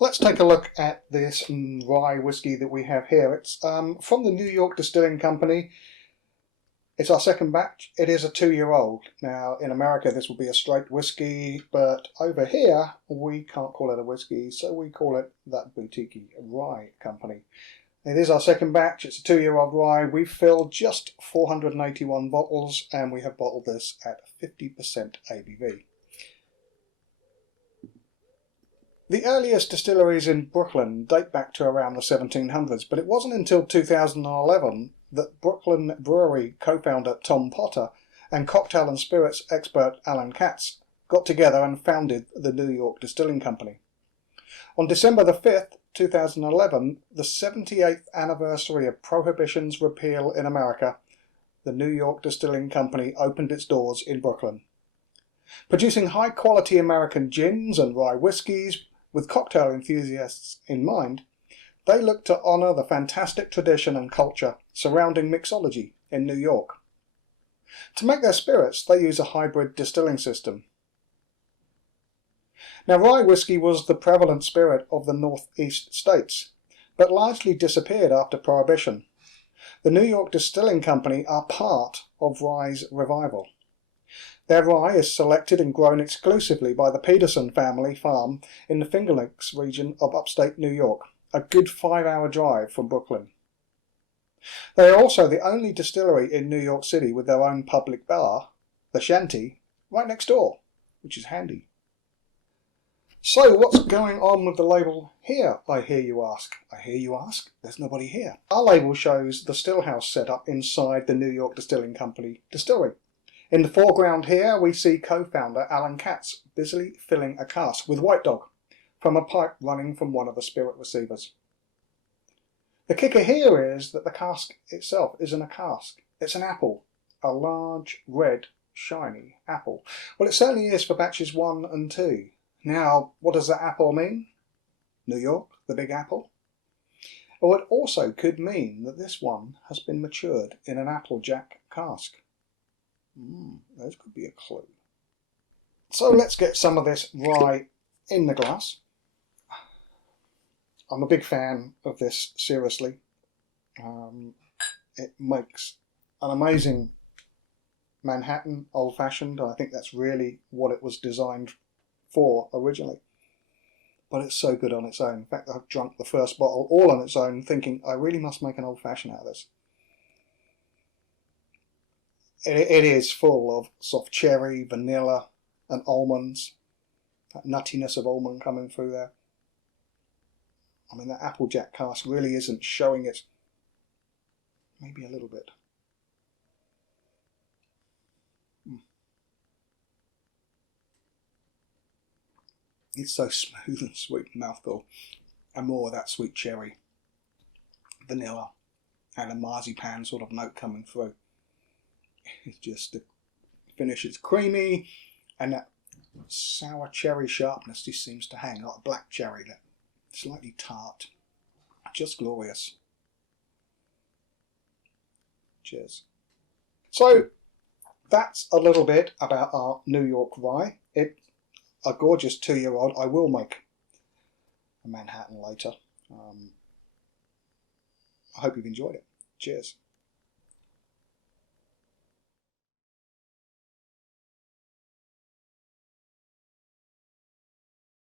Let's take a look at this rye whiskey that we have here. It's from the New York Distilling Company. It's our second batch. It is a 2-year-old. Now, in America, this will be a straight whiskey, but over here, we can't call it a whiskey, so we call it that boutique rye company. It is our second batch. It's a 2-year-old rye. We've filled just 481 bottles, and we have bottled this at 50% ABV. The earliest distilleries in Brooklyn date back to around the 1700s, but it wasn't until 2011 that Brooklyn Brewery co-founder Tom Potter and cocktail and spirits expert Allen Katz got together and founded the New York Distilling Company. On December the 5th, 2011, the 78th anniversary of Prohibition's repeal in America, the New York Distilling Company opened its doors in Brooklyn. Producing high-quality American gins and rye whiskies, with cocktail enthusiasts in mind, they look to honour the fantastic tradition and culture surrounding mixology in New York. To make their spirits, they use a hybrid distilling system. Now, rye whiskey was the prevalent spirit of the northeast states, but largely disappeared after Prohibition. The New York Distilling Company are part of rye's revival. Their rye is selected and grown exclusively by the Pedersen Family Farm in the Fingerlakes region of upstate New York, a good 5-hour drive from Brooklyn. They are also the only distillery in New York City with their own public bar, the Shanty, right next door, which is handy. So what's going on with the label here, I hear you ask? I hear you ask? There's nobody here. Our label shows the stillhouse setup inside the New York Distilling Company distillery. In the foreground here, we see co-founder Allen Katz busily filling a cask with White Dog from a pipe running from one of the spirit receivers. The kicker here is that the cask itself isn't a cask. It's an apple, a large, red, shiny apple. Well, it certainly is for batches 1 and 2. Now, what does that apple mean? New York, the Big Apple? Or it also could mean that this one has been matured in an Apple Jack Cask. Those could be a clue. So let's get some of this rye in the glass. I'm a big fan of this, seriously. It makes an amazing Manhattan old-fashioned. I think that's really what it was designed for originally. But it's so good on its own. In fact, I've drunk the first bottle all on its own, thinking I really must make an old-fashioned out of this. It is full of soft cherry, vanilla and almonds. That nuttiness of almond coming through there. I mean, that Apple Jack Cask really isn't showing it. Maybe a little bit. It's so smooth and sweet mouthful. And more of that sweet cherry, vanilla and a marzipan sort of note coming through. It's just, the finish is creamy, and that sour cherry sharpness just seems to hang, like a black cherry, that slightly tart. Just glorious. Cheers. So that's a little bit about our New York rye. It's a gorgeous 2-year-old. I will make a Manhattan later. I hope you've enjoyed it. Cheers.